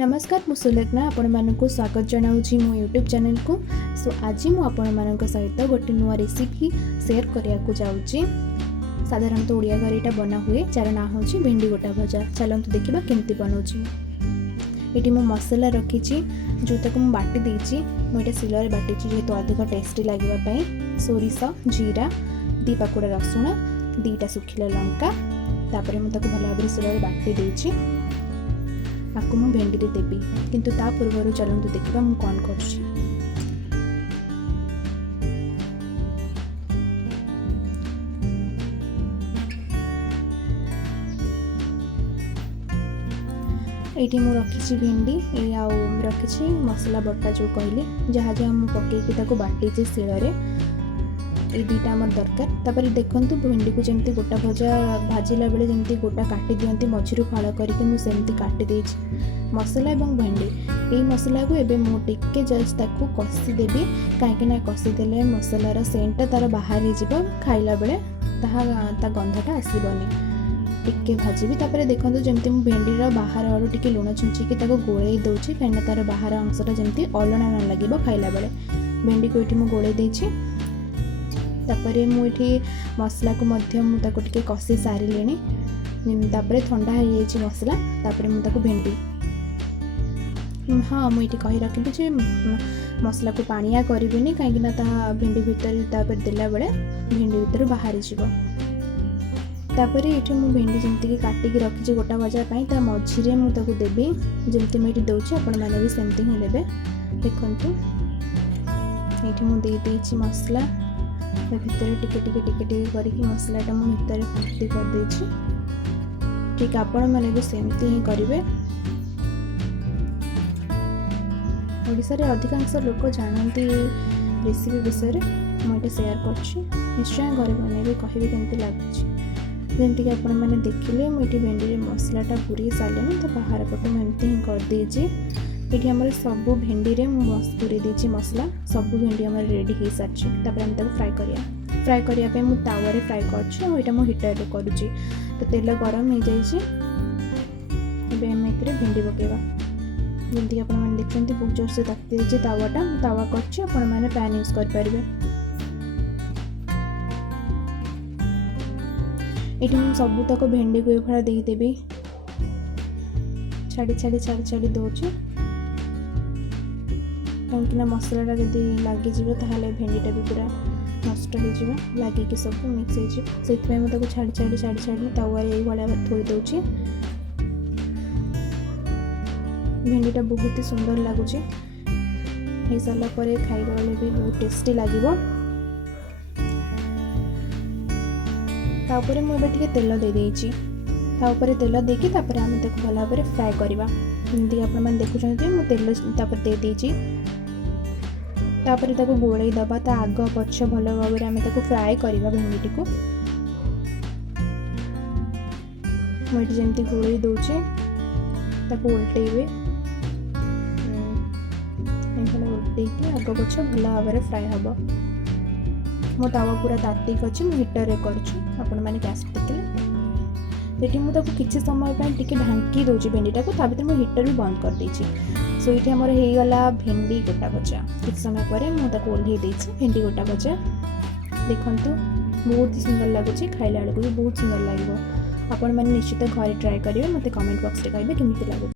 नमस्कार मु सुलेखना आपको स्वागत जनाऊँगी मो यूट्यूब चैनल को। सो आज मुझे सहित गोटे नुआ रेसिपी शेयर करने को जाऊँगी। साधारणतः ओडिया घरे यहाँ बना हुए जार ना हूँ भेंडी गोटा भजा। चलते देखा केमती बनाऊँगी। ये मु मसला रखी जो तक मुझे बाटी देती मुझे शिल बाटी जेहेतु अधिक टेस्टी लगे। सोरिष जीरा 2 पाकुड़ा रसुण 2टा सुखिला लंका तापर मुझे भल भाव शिल बाटी देती आपको मु भेंडी देवी किंतु ता पूर्व चलतु देखा मु कौन कर ये मु रखी भेंडी ये रखी मसला बटा जो कहली जहाँ जहाँ मुझे पकईकी बाटी शिल ये 2टा आम दरकार। तापर देखूँ भेंडी को जमी गोटा भजा भाजिला बेले जमी गोटा काटी दिखती मझिरू फाड़ करके मुझे काटी देछि मसला और भेंडी। ये मसला को एबे मुझे जस्ट ताकू कषिदेवी कहीं कषिदेले मसलार सेंटा तार बाहर हो खाइला बेले ता गंधटा आसबनी टिके भाजी। तापर देखो जमी मुझे भेंडीर बाहर आड़ू टे लुण छुंचिकी गोले दूसरी कहीं तार बाहर अंशटा जमी अलणा न लगे खाइला बेले। भेंडी को ये गोले देछि तापर मुझे मसला को मुझे कषि सारे तापर ठंडा हो जाए मसला तापर मुझे भेंडी हाँ मुझे कही रखी जे मसला को पानिया करी कहीं भेंडी भीतर देला बेले भेंडी भीतर बाहरी तापर ये भेंडी जमीक काटिकी रखी गोटा भजापी ता मझे मुझे देवी जमी मुझे दूसरी आपण मैंने भी सेमती ही देवे। देखु ये मुझे मसला भितर टिके टिके टिके टिके करके मसलाटा मु भितर भर्ती कर देछि। ठीक आपण माने भी सेमती ही करिवे। ओडिसा रे अधिकांश लोक जानती रेसिपी विषय रे मुझे शेयर करछि। निश्चय घरे बनैबे कहबे केमती लागछि। जेमती कि आपण माने देखिले मुझे भेंडी रे मसलाटा पूरी साले तो बाहर पटे एमती ही कर देछि। ये आम सब भेंडी रे पूरी देछि मसला सब भेंडी आम रेडी हो सारी तापर हम फ्राए करिया। फ्राए करने मुझे तावे फ्राए कर हीटर रे करुच्ची तो तेल गरम हो जाए भेंडी पकेवा जमीक आप देखते बहुत जोर से ताकि देछि तावाटा तावा कर पैन यूज कर ये सब तक भेंडी को ये देदेवी छाड़ी छाड़ी छाड़ी छाड़ी दूची कहीं मसलाटा जब लगिज भेंडीटा भी पूरा नष्ट हो लगे सब मिक्स हो मुझे छाड़ी छाड़ी छाड़ी छाड़ी तावा ये भाया थोड़ी दूची। भेंडीटा बहुत ही सुंदर लगुच हो सारा खाइबा बेले भी बहुत टेस्टी लगे। तापर मुझे तेल दे देछि तापर तेल देकी तापर आम भल भाव फ्राए करवा जमीक आप देखुं तेल तापर दे देछि तापर ताको गोले दबा ता आग पछ भल भाव में आम फ्राए करवा भेंडी को मुझे जमी गोले दूचे उल्टेबे उल्टे आग पछ भल भाव में फ्राए हम मो तावा पूरा तातिक अच्छी मुझे हीटर रे कर गैस देखिए मुझे किसी समय टे ढांकी दूसरी भेंडीटा को भर मुझे हीटर भी बंद कर देछि। सो ये आमर हो गला भेंडी गोटा भजा किसी समय पर मुझे ओल्हे भेंडी गोटा भजा देखु बहुत ही सुंदर लगुच खाइला बेलू भी बहुत सुंदर लगे। आपण मैंने निश्चित घरे ट्राए करेंगे मत कमेंट बॉक्स में कहे केमती लगुच।